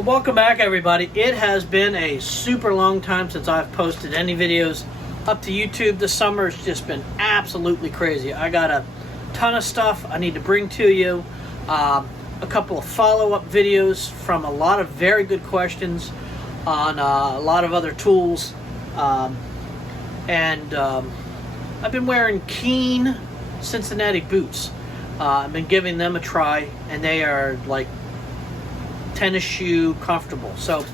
Well, welcome back, everybody. It has been a super long time since I've posted any videos up to YouTube. This summer has just been absolutely crazy. I got a ton of stuff I need to bring to you. A couple of follow-up videos from a lot of very good questions on a lot of other tools. I've been wearing Keen Cincinnati boots. I've been giving them a try, and they are like tennis shoe comfortable. So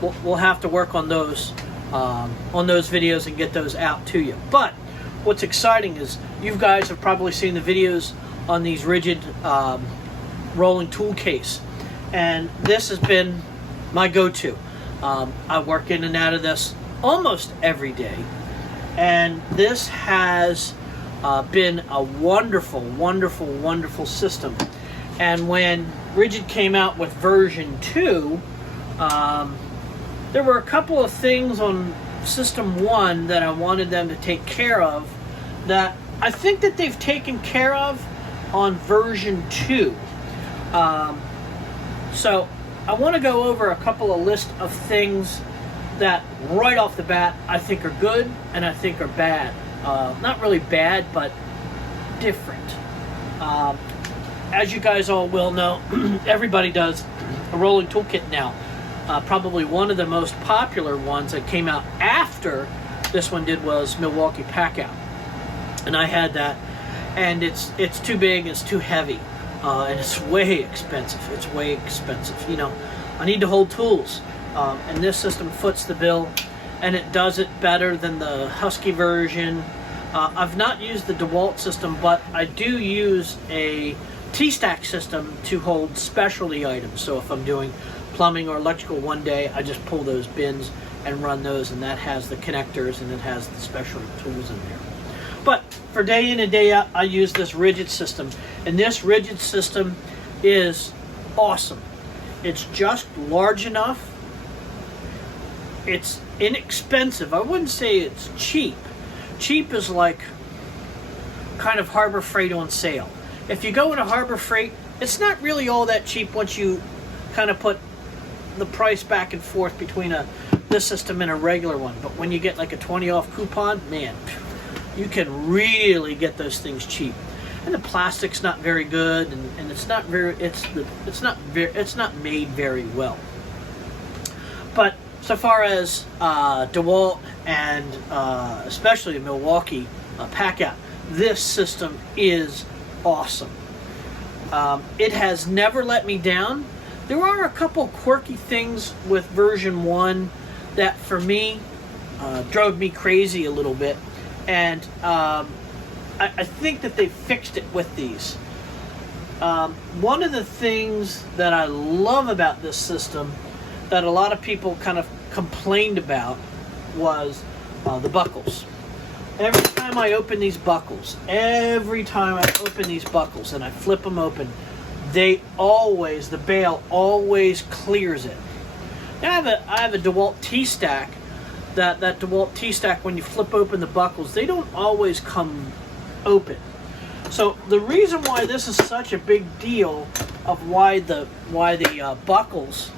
we'll have to work on those videos and get those out to you. But what's exciting is you guys have probably seen the videos on these Ridgid rolling tool case, and this has been my go-to. I work in and out of this almost every day, and this has been a wonderful system. And when Ridgid came out with version 2, there were a couple of things on system 1 that I wanted them to take care of that I think that they've taken care of on version 2. So I want to go over a couple of list of things that right off the bat I think are good and I think are bad. Not really bad, but different. As you guys all will know, everybody does a rolling toolkit now. Probably one of the most popular ones that came out after this one did was Milwaukee Packout, and I had that, and it's too big, it's too heavy, and it's way expensive. It's way expensive. You know, I need to hold tools, and this system foots the bill, and it does it better than the Husky version. I've not used the DeWalt system, but I do use a T-stack system to hold specialty items. So if I'm doing plumbing or electrical one day, I just pull those bins and run those, and that has the connectors and it has the specialty tools in there. But for day in and day out, I use this Ridgid system, and this Ridgid system is awesome. It's just large enough. It's inexpensive. I wouldn't say it's cheap. Cheap is like kind of Harbor Freight on sale. If you go into Harbor Freight, it's not really all that cheap once you kind of put the price back and forth between this system and a regular one. But when you get like a 20 off coupon, man, you can really get those things cheap. And the plastic's not very good, and it's not made very well. But so far as DeWalt and especially Milwaukee Packout, this system is awesome. It has never let me down. There are a couple quirky things with version 1 that for me drove me crazy a little bit, and I think that they fixed it with these. One of the things that I love about this system that a lot of people kind of complained about was the buckles. Every time I open these buckles, and I flip them open, the bail always clears it. Now I have a DeWalt T-stack. That DeWalt T-stack, when you flip open the buckles, they don't always come open. So the reason why this is such a big deal of why the buckles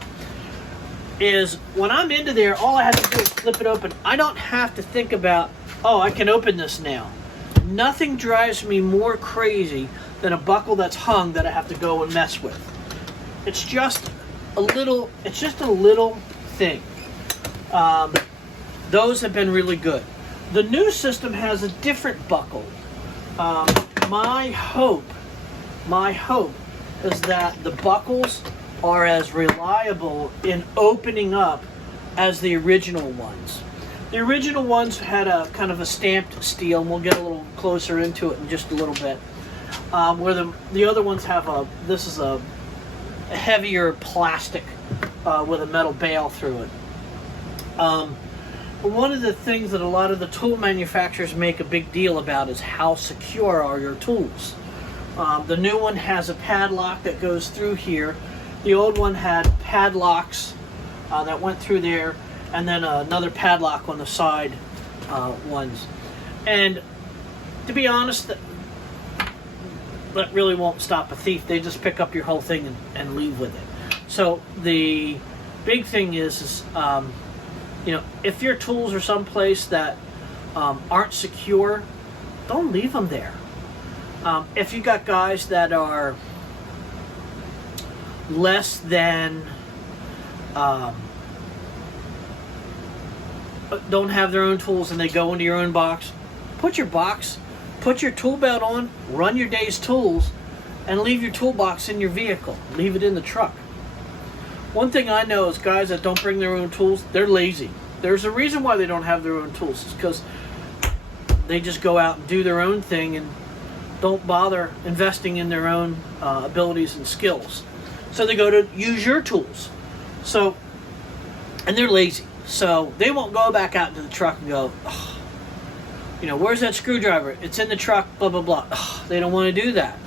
is when I'm into there, all I have to do is flip it open. I don't have to think about, oh, I can open this now. Nothing drives me more crazy than a buckle that's hung that I have to go and mess with. It's just a little thing. Those have been really good. The new system has a different buckle. My hope is that the buckles are as reliable in opening up as the original ones. The original ones had a kind of a stamped steel, and we'll get a little closer into it in just a little bit. Where the other ones have this is a heavier plastic with a metal bail through it. One of the things that a lot of the tool manufacturers make a big deal about is how secure are your tools. The new one has a padlock that goes through here. The old one had padlocks that went through there, and then another padlock on the side ones. And to be honest, that really won't stop a thief. They just pick up your whole thing and leave with it. So the big thing is you know, if your tools are someplace that aren't secure, don't leave them there. If you got guys that are less than don't have their own tools and they go into your own box, put your tool belt on, run your day's tools, and leave your toolbox in your vehicle. Leave it in the truck. One thing I know is guys that don't bring their own tools, they're lazy. There's a reason why they don't have their own tools. It's because they just go out and do their own thing and don't bother investing in their own abilities and skills. So they go to use your tools. So, and they're lazy. So they won't go back out into the truck and go, oh, you know, where's that screwdriver? It's in the truck, blah, blah, blah. Oh, they don't want to do that.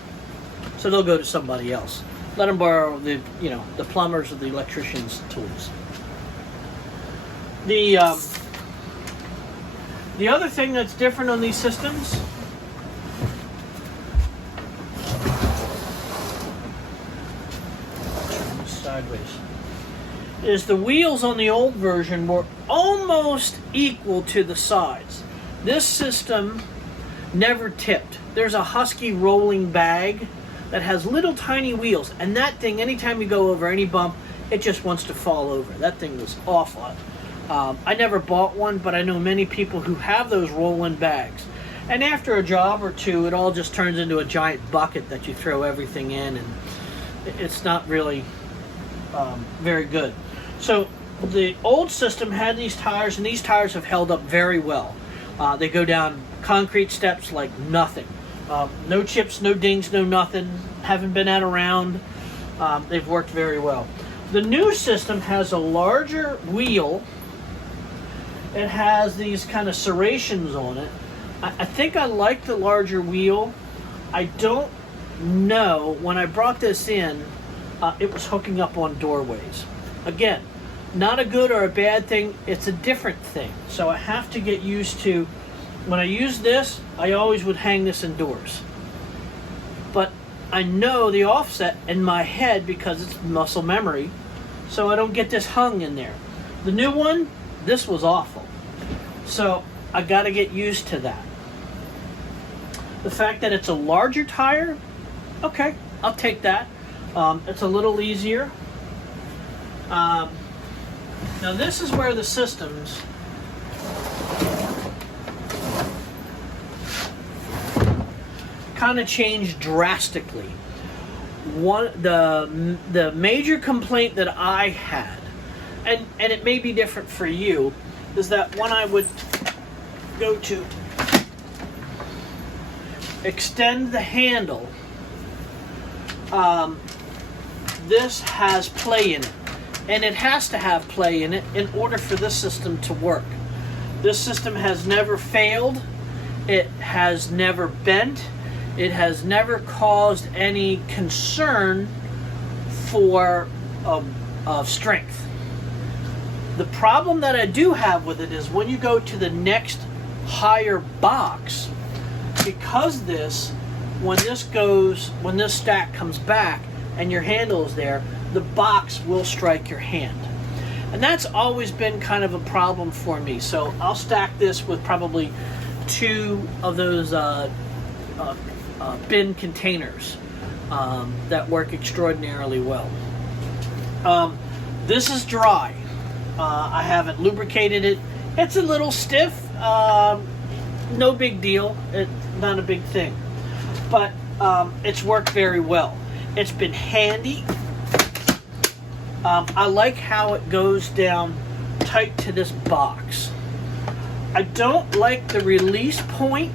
So they'll go to somebody else. Let them borrow the, you know, the plumber's or the electrician's tools. The other thing that's different on these systems sideways is the wheels on the old version were almost equal to the sides. This system never tipped. There's a Husky rolling bag that has little tiny wheels, and that thing, anytime you go over any bump, it just wants to fall over. That thing was awful. I never bought one, but I know many people who have those rolling bags. And after a job or two, it all just turns into a giant bucket that you throw everything in, and it's not really very good. So the old system had these tires, and these tires have held up very well. They go down concrete steps like nothing. No chips, no dings, no nothing. Haven't been out around. They've worked very well. The new system has a larger wheel. It has these kind of serrations on it. I think I like the larger wheel. I don't know, when I brought this in, it was hooking up on doorways. Again, not a good or a bad thing, it's a different thing. So I have to get used to, when I use this, I always would hang this indoors. But I know the offset in my head because it's muscle memory, so I don't get this hung in there. The new one, this was awful. So I got to get used to that. The fact that it's a larger tire, okay, I'll take that. It's a little easier. Now this is where the systems kind of changed drastically. The major complaint that I had, and it may be different for you, is that when I would go to extend the handle, this has play in it, and it has to have play in it in order for this system to work. This system has never failed, it has never bent, it has never caused any concern for of strength. The problem that I do have with it is when you go to the next higher box, because when this stack comes back and your handle is there, the box will strike your hand. And that's always been kind of a problem for me. So I'll stack this with probably 2 of those bin containers that work extraordinarily well. This is dry. I haven't lubricated it. It's a little stiff. No big deal. It's not a big thing. But it's worked very well. It's been handy. I like how it goes down tight to this box. I don't like the release point.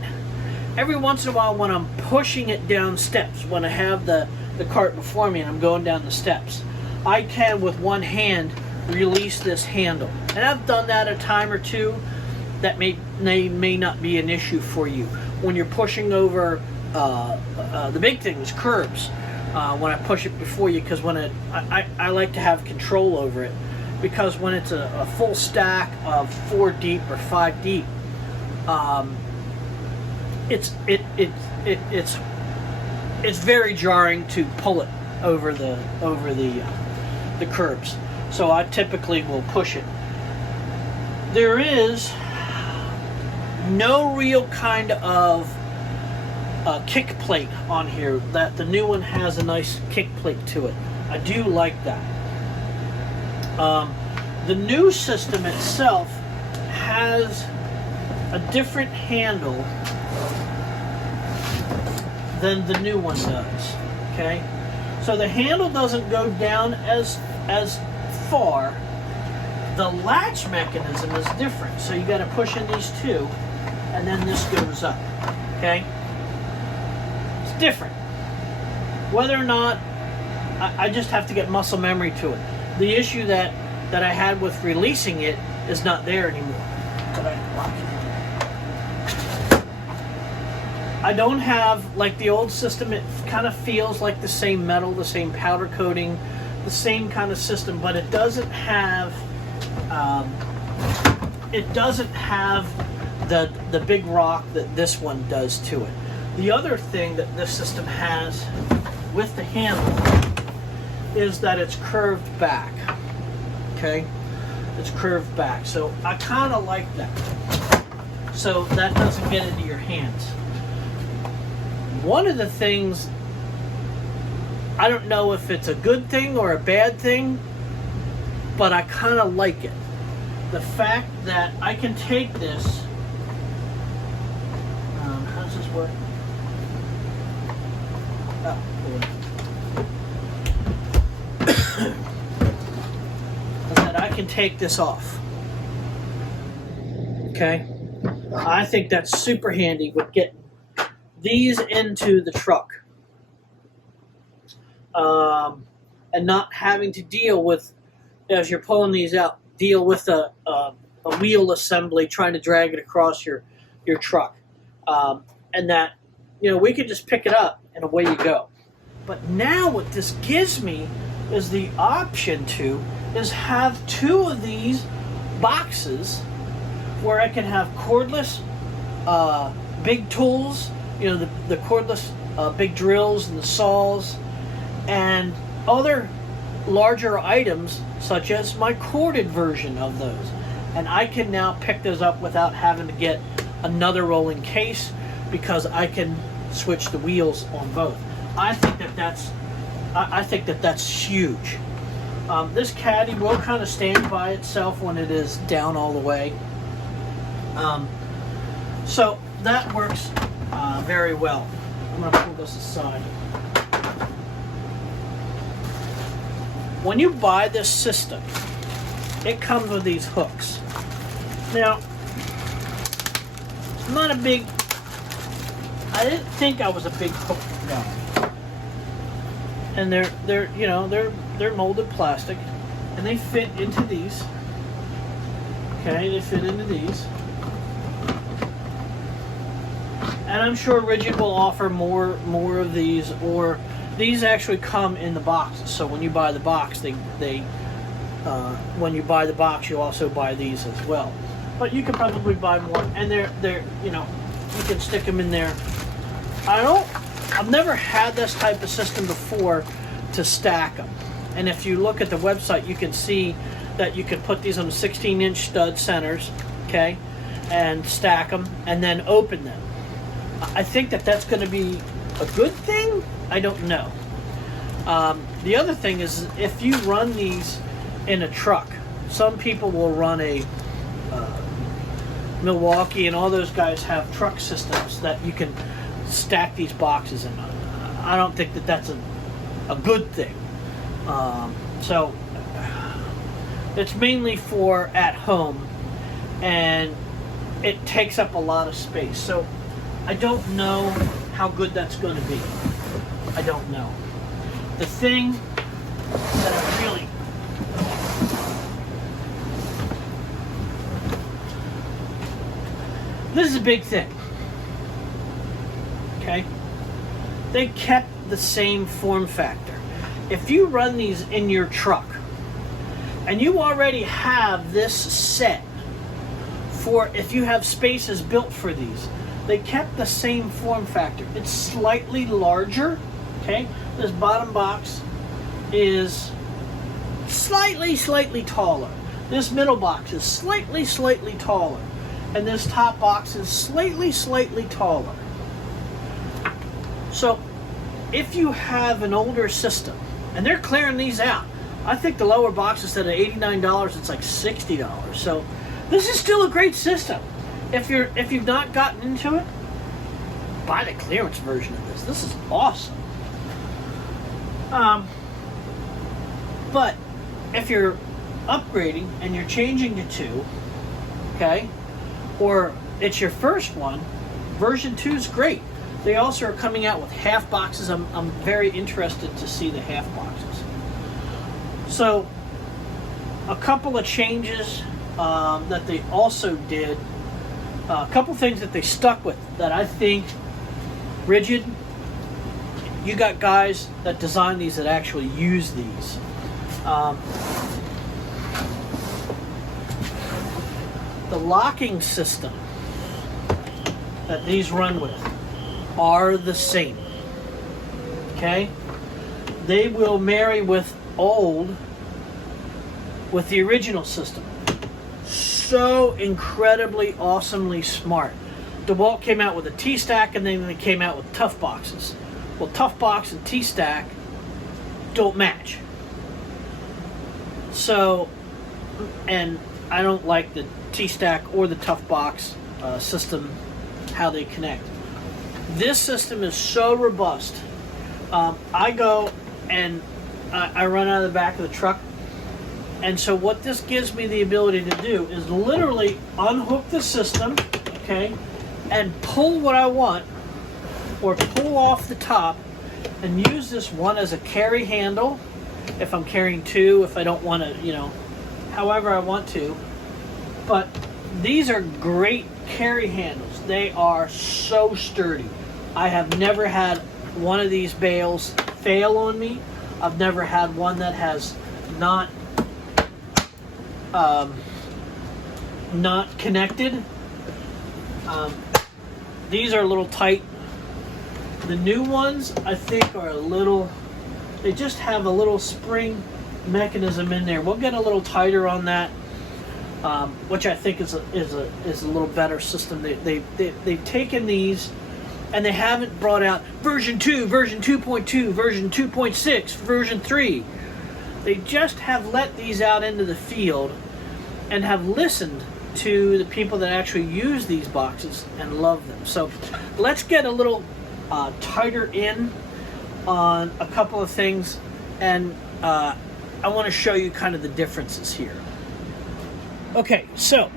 Every once in a while when I'm pushing it down steps, when I have the cart before me and I'm going down the steps, I can with one hand release this handle. And I've done that a time or two. That may not be an issue for you. When you're pushing over the big things, curbs, when I push it before you, because when I like to have control over it, because when it's a full stack of 4 deep or 5 deep, it's very jarring to pull it over the curbs. so I typically will push it. There is no real kind of kick plate on here. That the new one has a nice kick plate to it. I do like that. The new system itself has a different handle than the new one does. Okay, so the handle doesn't go down as far. The latch mechanism is different, so you got to push in these two, and then this goes up. Okay, it's different. Whether or not, I just have to get muscle memory to it. The issue that I had with releasing it is not there anymore. But I don't have, like the old system, it kind of feels like the same metal, the same powder coating, the same kind of system, but it doesn't have the big rock that this one does to it. The other thing that this system has with the handle is that it's curved back. Okay, it's curved back, so I kind of like that, so that doesn't get into your hands. One of the things, I don't know if it's a good thing or a bad thing, but I kind of like it. The fact that I can take this, how does this work? Oh, that I can take this off. Okay, I think that's super handy with getting these into the truck, and not having to deal with, as you're pulling these out, deal with a wheel assembly trying to drag it across your truck, and that, you know, we could just pick it up and away you go. But now what this gives me is the option to have two of these boxes where I can have cordless big tools, you know, the cordless big drills and the saws, and other larger items such as my corded version of those. And I can now pick those up without having to get another rolling case, because I can switch the wheels on both. I think that that's huge. This caddy will kind of stand by itself when it is down all the way. So that works very well. I'm going to pull this aside. When you buy this system, it comes with these hooks. Now, I'm not a big, I didn't think I was a big hook guy. And they're you know, they're molded plastic, and they fit into these. Okay, they fit into these. And I'm sure Ridgid will offer more of these, or these actually come in the boxes. So when you buy the box, when you buy the box, you also buy these as well. But you could probably buy more, and they're you know, you can stick them in there. I've never had this type of system before to stack them. And if you look at the website, you can see that you can put these on 16-inch stud centers, okay, and stack them and then open them. I think that that's going to be a good thing. I don't know. The other thing is, if you run these in a truck, some people will run a Milwaukee, and all those guys have truck systems that you can stack these boxes in. I don't think that that's a good thing. So it's mainly for at home, and it takes up a lot of space. So I don't know how good that's going to be. I don't know. The thing that I really... This is a big thing. Okay? They kept the same form factor. If you run these in your truck, and you already have this set for if you have spaces built for these, they kept the same form factor. It's slightly larger, okay? This bottom box is slightly taller. This middle box is slightly taller. And this top box is slightly taller. So if you have an older system, and they're clearing these out, I think the lower box, instead of $89, it's like $60. So this is still a great system. If you've not gotten into it, buy the clearance version of this. This is awesome. But if you're upgrading and you're changing to 2, okay, or it's your first one, version 2 is great. They also are coming out with half boxes. I'm very interested to see the half boxes. So a couple of changes that they also did, a couple things that they stuck with that I think Ridgid, you got guys that design these that actually use these. The locking system that these run with are the same. Okay? They will marry with the original system. So incredibly, awesomely smart. DeWalt came out with a T-Stack, and then they came out with Tough Boxes. Well, Tough Box and T-Stack don't match. So, and I don't like the T-Stack or the Tough Box system, how they connect. This system is so robust. I go and I run out of the back of the truck, and so what this gives me the ability to do is literally unhook the system, okay, and pull what I want, or pull off the top, and use this one as a carry handle if I'm carrying 2, if I don't want to, however I want to. But these are great carry handles. They are so sturdy. I have never had one of these bales fail on me. I've never had one that has not connected. These are a little tight. The new ones, I think, are they just have a little spring mechanism in there. We'll get a little tighter on that, which I think is a little better system. They've taken these, and they haven't brought out version 2, version 2.2, version 2.6, version 3. They just have let these out into the field and have listened to the people that actually use these boxes and love them. So let's get a little tighter in on a couple of things, and I want to show you kind of the differences here. Okay, so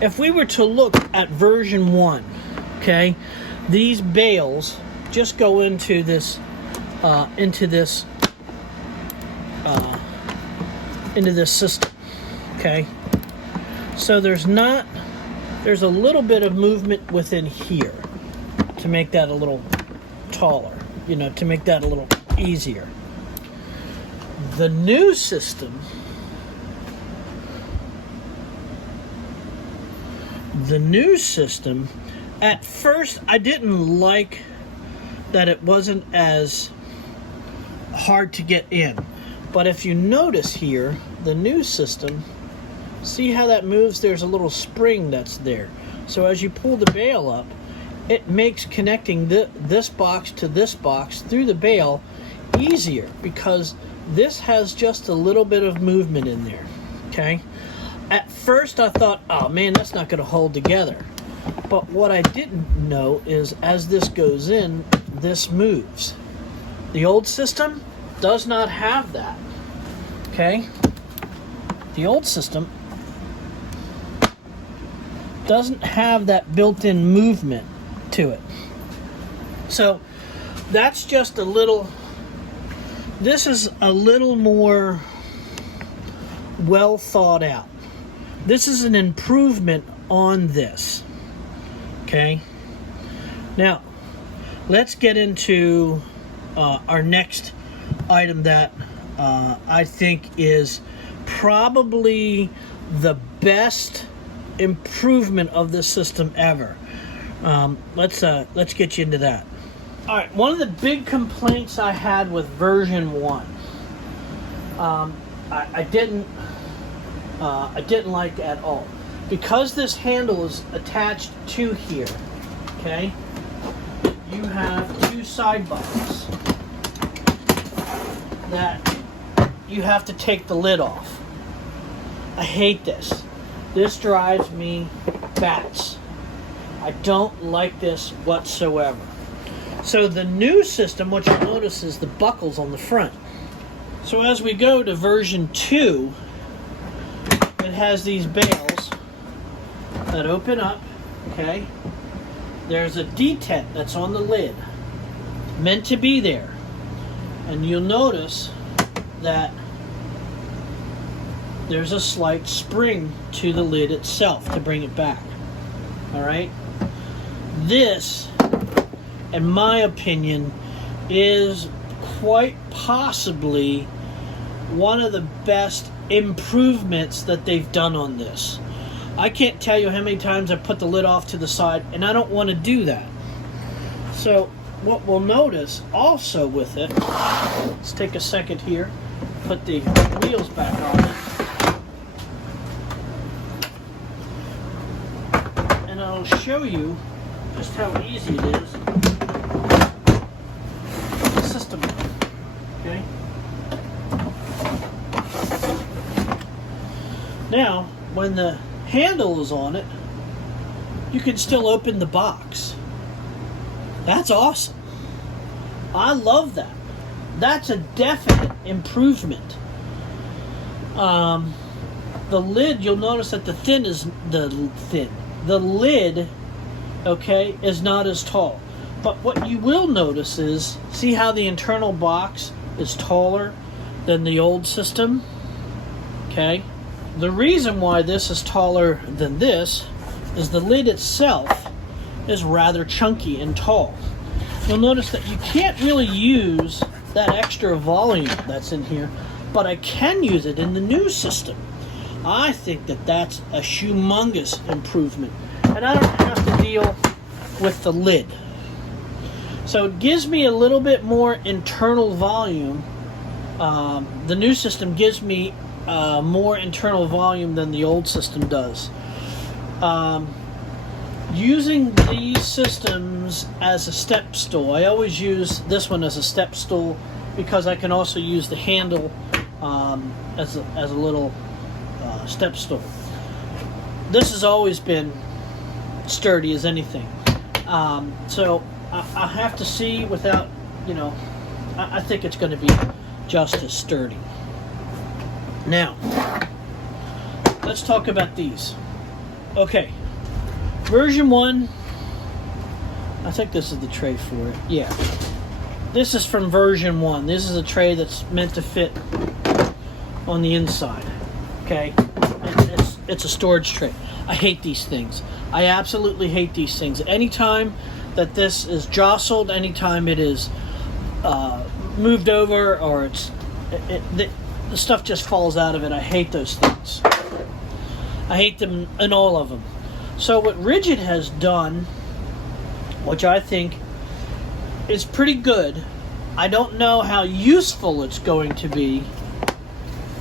if we were to look at version 1, okay, these bales just go into this system, okay? So there's a little bit of movement within here to make that a little taller, to make that a little easier. The new system, at first I didn't like that it wasn't as hard to get in. But if you notice here, the new system, see how that moves? There's a little spring that's there. So as you pull the bale up, it makes connecting this box to this box through the bale easier, because this has just a little bit of movement in there, okay? At first I thought, oh man, that's not gonna hold together. But what I didn't know is as this goes in, this moves. The old system does not have that, okay? The old system doesn't have that built-in movement to it. So that's just a little, this is a little more well thought out. This is an improvement on this, okay? Now, let's get into our next item that I think is probably the best improvement of this system ever. Let's get you into that. All right, one of the big complaints I had with version 1, I didn't like at all. Because this handle is attached to here, okay, you have two side buttons that you have to take the lid off. I hate this. This drives me bats. I don't like this whatsoever. So the new system, what you'll notice is the buckles on the front. So as we go to version 2, it has these bails that open up, okay? There's a detent that's on the lid, meant to be there. And you'll notice that there's a slight spring to the lid itself to bring it back. All right? This, in my opinion, is quite possibly one of the best improvements that they've done on this. I can't tell you how many times I put the lid off to the side, and I don't want to do that. So what we'll notice also with it, let's take a second here, put the wheels back on it, and I'll show you just how easy it is. The system, okay? Now, when the handle is on it, you can still open the box. That's awesome. I love that. That's a definite improvement. The lid, you'll notice that the lid, okay, is not as tall. But what you will notice is, see how the internal box is taller than the old system? Okay? The reason why this is taller than this is the lid itself is rather chunky and tall. You'll notice that you can't really use that extra volume that's in here, but I can use it in the new system. I think that that's a humongous improvement, and I don't have to deal with the lid. So it gives me a little bit more internal volume. The new system gives me more internal volume than the old system does. Using these systems as a step stool, I always use this one as a step stool because I can also use the handle as a little step stool. This has always been sturdy as anything. So I have to see without, I think it's going to be just as sturdy. Now, let's talk about these. Okay, version 1, I think this is the tray for it. Yeah, this is from version 1. This is a tray that's meant to fit on the inside. Okay, it's a storage tray. I hate these things. I absolutely hate these things. Anytime that this is jostled, anytime it is moved over, or the stuff just falls out of it. I hate those things. I hate them in all of them. So what Ridgid has done, which I think is pretty good, I don't know how useful it's going to be,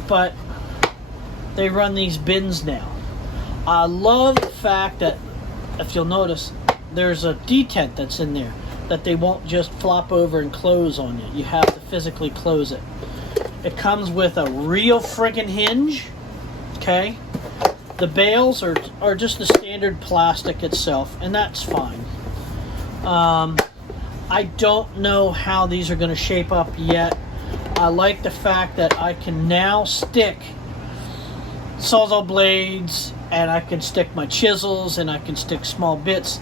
but they run these bins now. I love the fact that, if you'll notice, there's a detent that's in there that they won't just flop over and close on you. You have to physically close it. It comes with a real friggin' hinge, okay? The bails are just the standard plastic itself, and that's fine. I don't know how these are going to shape up yet. I like the fact that I can now stick sawzall blades, and I can stick my chisels, and I can stick small bits,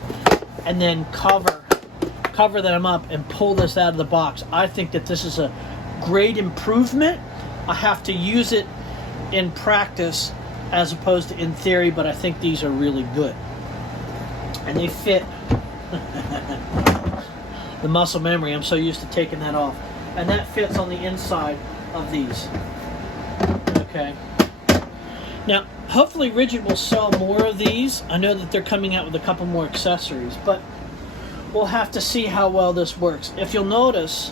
and then cover them up and pull this out of the box. I think that this is a great improvement. I have to use it in practice as opposed to in theory, but I think these are really good. And they fit. The muscle memory, I'm so used to taking that off. And that fits on the inside of these. Okay. Now, hopefully Ridgid will sell more of these. I know that they're coming out with a couple more accessories, but we'll have to see how well this works. If you'll notice,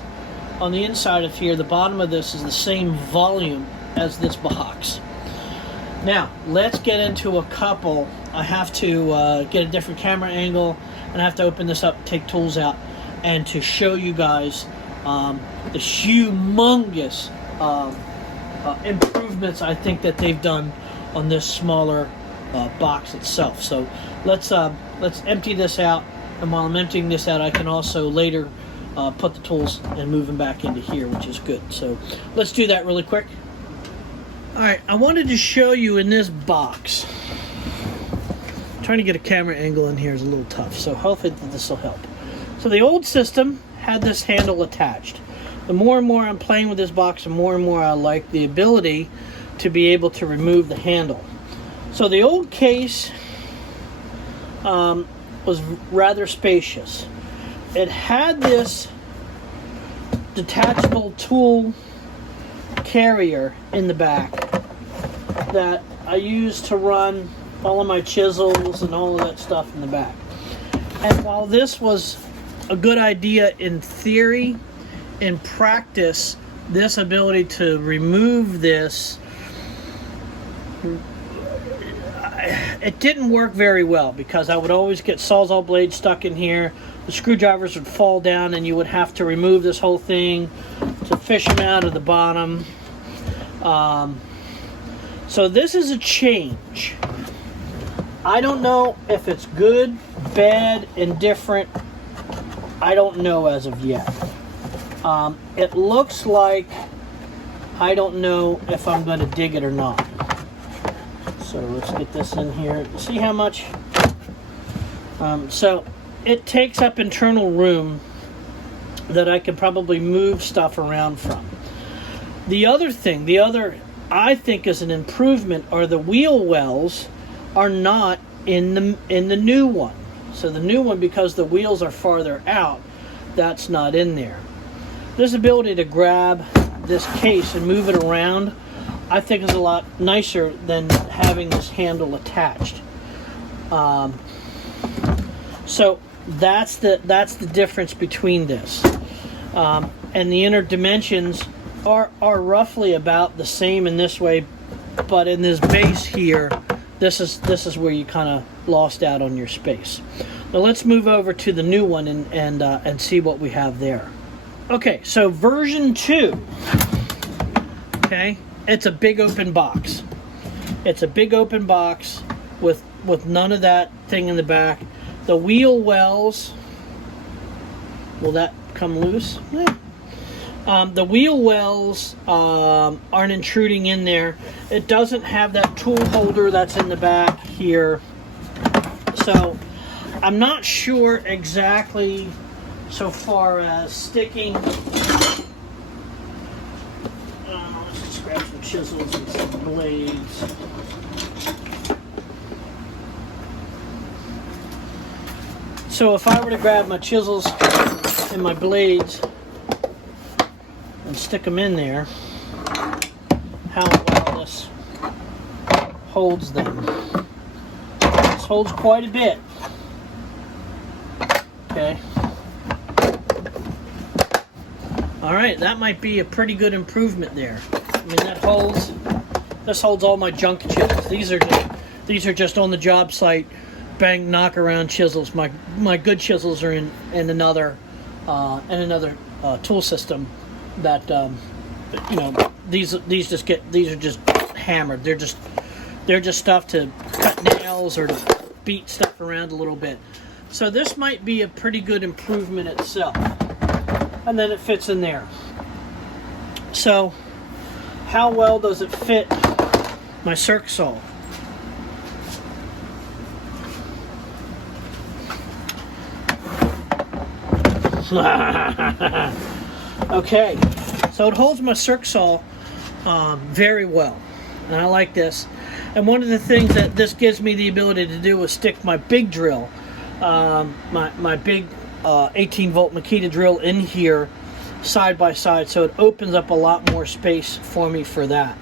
on the inside of here, the bottom of this is the same volume as this box. Now, let's get into a couple. I have to get a different camera angle, and I have to open this up, take tools out, and to show you guys the humongous improvements I think that they've done on this smaller box itself. So let's empty this out, and while I'm emptying this out, I can also later put the tools and move them back into here, which is good. So let's do that really quick. Alright, I wanted to show you in this box. Trying to get a camera angle in here is a little tough, so hopefully this will help. So the old system had this handle attached. The more and more I'm playing with this box, the more and more I like the ability to be able to remove the handle. So the old case was rather spacious. It had this detachable tool carrier in the back that I used to run all of my chisels and all of that stuff in the back. And while this was a good idea in theory, in practice, this ability to remove this, it didn't work very well, because I would always get Sawzall blades stuck in here. The screwdrivers would fall down, and you would have to remove this whole thing to fish them out of the bottom. So this is a change. I don't know if it's good, bad, indifferent. I don't know as of yet. It looks like I don't know if I'm going to dig it or not. So let's get this in here. See how much? So it takes up internal room that I can probably move stuff around from. The other thing, I think is an improvement, are the wheel wells are not in the new one. So the new one, because the wheels are farther out, that's not in there. This ability to grab this case and move it around, I think is a lot nicer than having this handle attached. So that's the difference between this. And the inner dimensions are roughly about the same in this way, but in this base here, this is where you kind of lost out on your space. Now let's move over to the new one and see what we have there. Okay, so version 2. Okay, it's a big open box. It's a big open box with none of that thing in the back. The wheel wells, will that come loose? Yeah. The wheel wells aren't intruding in there. It doesn't have that tool holder that's in the back here. So I'm not sure exactly so far as sticking. Let's just grab some chisels and some blades. So if I were to grab my chisels and my blades and stick them in there, how well this holds them. This holds quite a bit. Okay. Alright, that might be a pretty good improvement there. I mean, this holds all my junk chisels. These are just on the job site, bang, knock around chisels. My good chisels are in another tool system that these are just hammered. They're just stuff to cut nails or to beat stuff around a little bit. So this might be a pretty good improvement itself. And then it fits in there. So how well does it fit my circ saw? Okay, so it holds my circ saw very well, and I like this. And one of the things that this gives me the ability to do is stick my big drill, my big 18-volt Makita drill in here side by side, so it opens up a lot more space for me for that.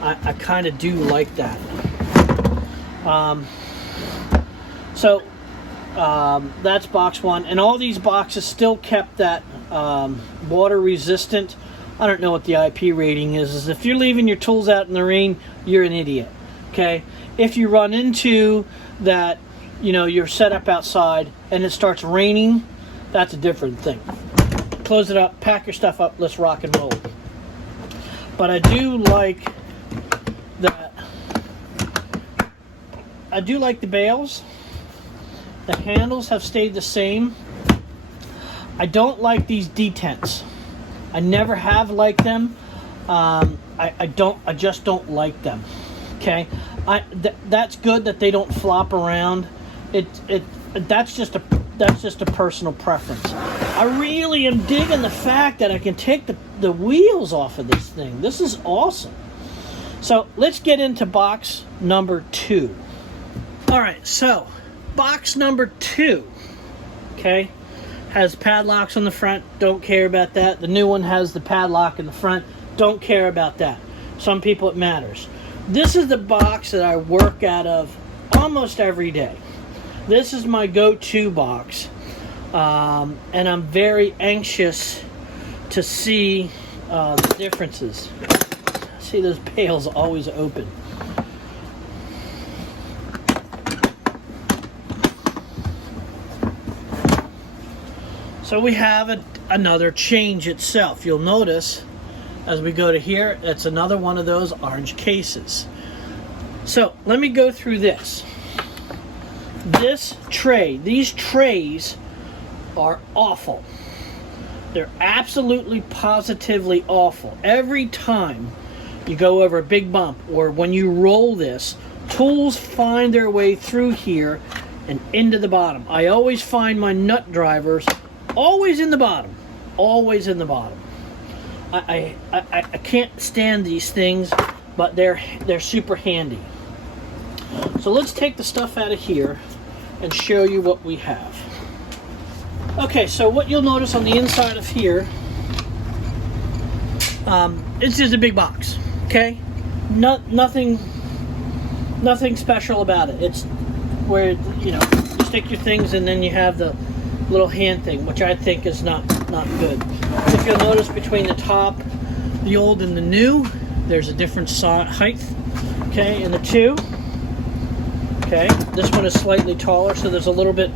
I kind of do like that. So that's box 1, and all these boxes still kept that water resistant I don't know what the IP rating is if you're leaving your tools out in the rain, you're an idiot. Okay? If you run into that, you know, you're set up outside and it starts raining, that's a different thing. Close it up, pack your stuff up, let's rock and roll. But I do like that. I do like the bales. The handles have stayed the same. I don't like these detents. I never have liked them. I just don't like them. Okay, that's good that they don't flop around. That's just a personal preference. I really am digging the fact that I can take the wheels off of this thing. This is awesome. So let's get into box number 2. All right, so box number 2, okay, has padlocks on the front. Don't care about that. The new one has the padlock in the front. Don't care about that. Some people it matters. This is the box that I work out of almost every day. This is my go-to box, and I'm very anxious to see the differences. See, those pails always open. So we have another change itself. You'll notice as we go to here, it's another one of those orange cases. So let me go through this. This tray, these trays are awful. They're absolutely positively awful. Every time you go over a big bump or when you roll this, tools find their way through here and into the bottom. I always find my nut drivers always in the bottom. Always in the bottom. I can't stand these things, but they're super handy. So let's take the stuff out of here and show you what we have. Okay, so what you'll notice on the inside of here, it's just a big box. Okay, nothing special about it. It's where, you know, you stick your things and then you have the little hand thing, which I think is not good. If you'll notice between the top, the old and the new, there's a different height. Okay, in the two. Okay, this one is slightly taller, so there's a little bit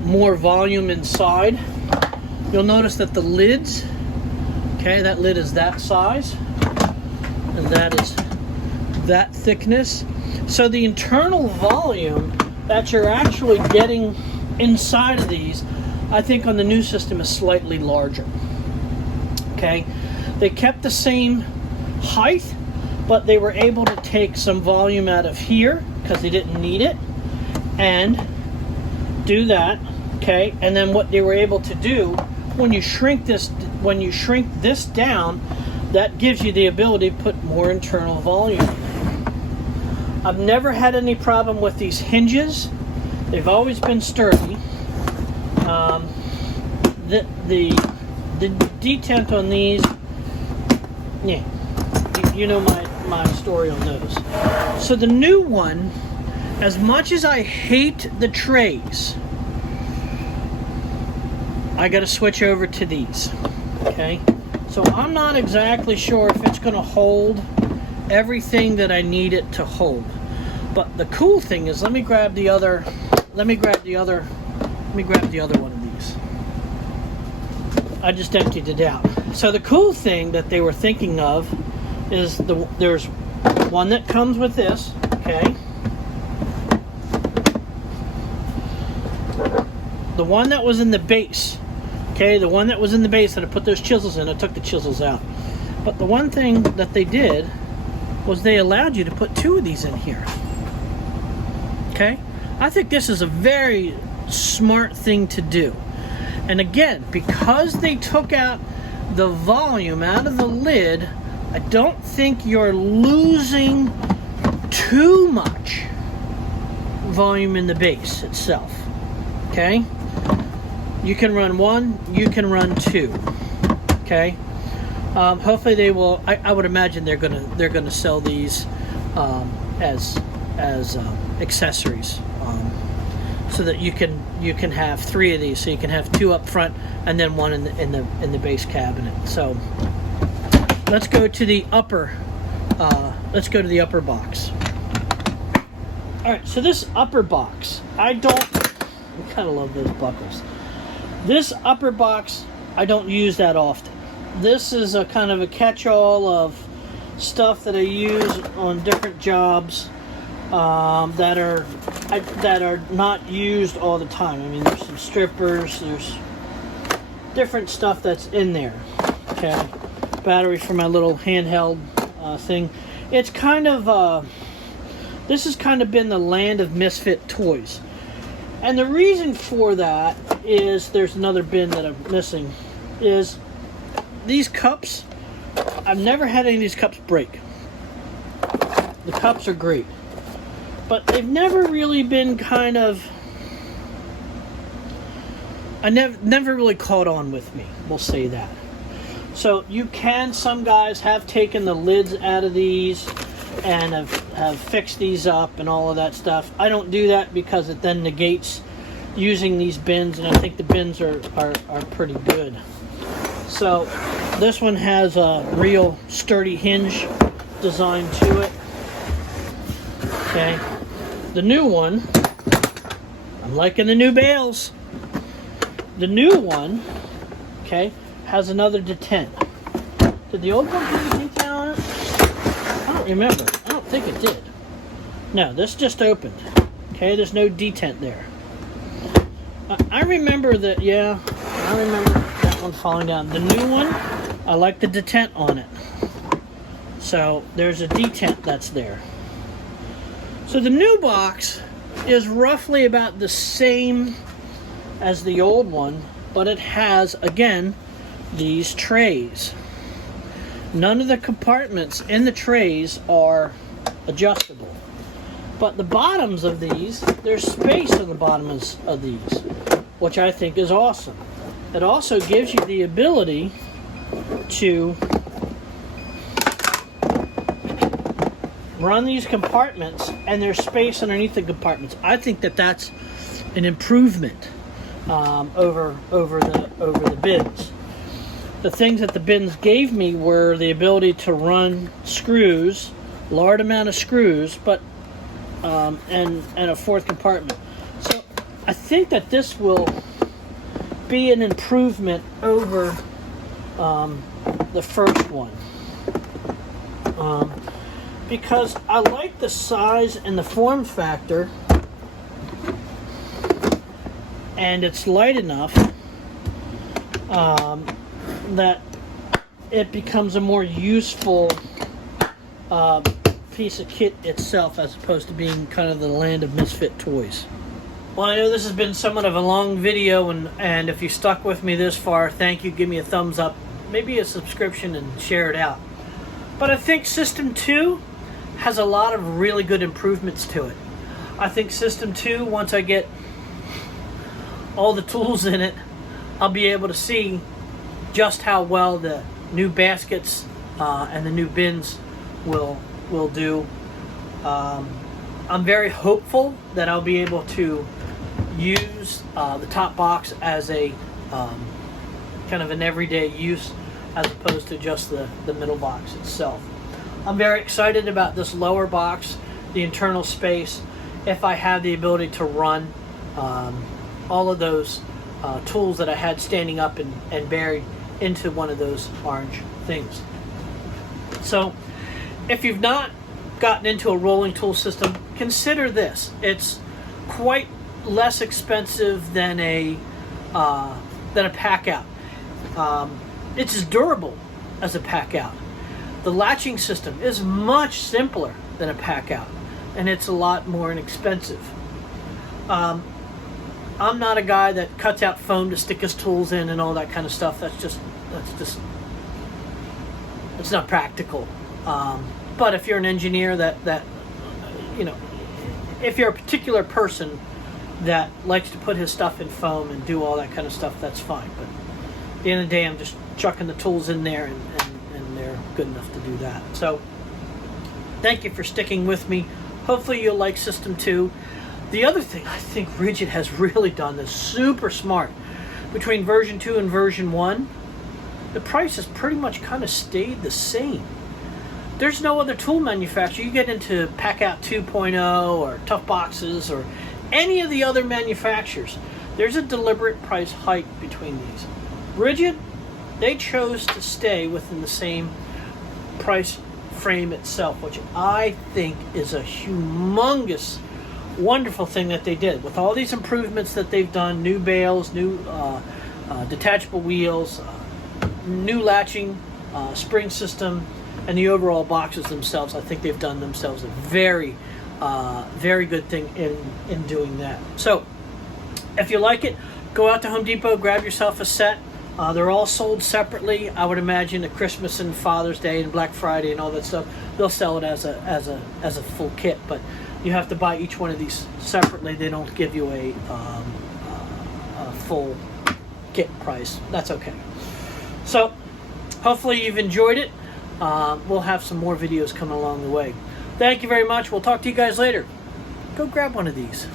more volume inside. You'll notice that the lids, okay, that lid is that size, and that is that thickness. So the internal volume that you're actually getting inside of these, I think on the new system is slightly larger. Okay, they kept the same height, but they were able to take some volume out of here because they didn't need it, and do that. Okay, and then what they were able to do when you shrink this down, that gives you the ability to put more internal volume in. I've never had any problem with these hinges. They've always been sturdy. The detent on these, yeah, you know my story on those. So the new one, as much as I hate the trays, I got to switch over to these. Okay, so I'm not exactly sure if it's going to hold everything that I need it to hold. But the cool thing is, let me grab the other one of these. I just emptied it out. So the cool thing that they were thinking of is there's one that comes with this, okay? The one that was in the base, okay? The one that was in the base that I put those chisels in, I took the chisels out. But the one thing that they did was they allowed you to put 2 of these in here. Okay? I think this is a very smart thing to do. And again, because they took out the volume out of the lid, I don't think you're losing too much volume in the base itself. Okay? You can run 1, you can run 2. Okay? Hopefully they will. I would imagine they're gonna sell these as accessories, so that you can have 3 of these. So you can have 2 up front and then 1 in the base cabinet. So let's go to the upper. Let's go to the upper box. All right, so this upper box, I kind of love those buckles. This upper box, I don't use that often. This is a kind of a catch-all of stuff that I use on different jobs that are not used all the time. I mean, there's some strippers, there's different stuff that's in there. Okay, battery for my little handheld thing. It's kind of this has kind of been the land of misfit toys, and the reason for that is there's another bin that I'm missing. Is these cups? I've never had any of these cups break. The cups are great, but they've never really been kind of. I never really caught on with me. We'll say that. So some guys have taken the lids out of these and have fixed these up and all of that stuff. I don't do that because it then negates using these bins, and I think the bins are pretty good. So this one has a real sturdy hinge design to it. Okay. The new one, I'm liking the new bales. The new one, okay, has another detent. Did the old one have a detent on it? I don't remember. I don't think it did. No, this just opened. Okay, there's no detent there. I remember that, yeah, I remember that one falling down. The new one, I like the detent on it. So there's a detent that's there. So the new box is roughly about the same as the old one, but it has, again, these trays. None of the compartments in the trays are adjustable, but the bottoms of these, there's space on the bottoms of these, which I think is awesome. It also gives you the ability to run these compartments, and there's space underneath the compartments. I think that that's an improvement over the bins. The things that the bins gave me were the ability to run screws, large amount of screws, but and a fourth compartment. So I think that this will be an improvement over the first one, because I like the size and the form factor. And it's light enough that it becomes a more useful piece of kit itself, as opposed to being kind of the land of misfit toys. Well, I know this has been somewhat of a long video, and if you stuck with me this far, thank you. Give me a thumbs up, maybe a subscription, and share it out. But I think System 2 has a lot of really good improvements to it. I think System 2, once I get all the tools in it, I'll be able to see just how well the new baskets and the new bins will do. I'm very hopeful that I'll be able to use the top box as a kind of an everyday use, as opposed to just the middle box itself. I'm very excited about this lower box, the internal space, if I have the ability to run all of those tools that I had standing up and buried into one of those orange things. So if you've not gotten into a rolling tool system, consider this. It's quite less expensive than a pack out. It's as durable as a pack out. The latching system is much simpler than a pack out, and it's a lot more inexpensive. I'm not a guy that cuts out foam to stick his tools in and all that kind of stuff. That's just it's not practical. But if you're an engineer that you know, if you're a particular person that likes to put his stuff in foam and do all that kind of stuff, that's fine. But at the end of the day, I'm just chucking the tools in there, and they're good enough to do that. So thank you for sticking with me. Hopefully you'll like System 2. The other thing I think Ridgid has really done that's super smart, between version 2 and version 1, the price has pretty much kind of stayed the same. There's no other tool manufacturer. You get into Packout 2.0 or Tough Boxes or any of the other manufacturers, there's a deliberate price hike between these. Ridgid, they chose to stay within the same price frame itself, which I think is a humongous, wonderful thing that they did. With all these improvements that they've done, new bales, new detachable wheels, new latching spring system, and the overall boxes themselves, I think they've done themselves a very, very good thing in doing that. So, if you like it, go out to Home Depot, grab yourself a set. They're all sold separately. I would imagine at Christmas and Father's Day and Black Friday and all that stuff, they'll sell it as a full kit. But you have to buy each one of these separately. They don't give you a full kit price. That's okay. So, hopefully you've enjoyed it. We'll have some more videos coming along the way. Thank you very much. We'll talk to you guys later. Go grab one of these.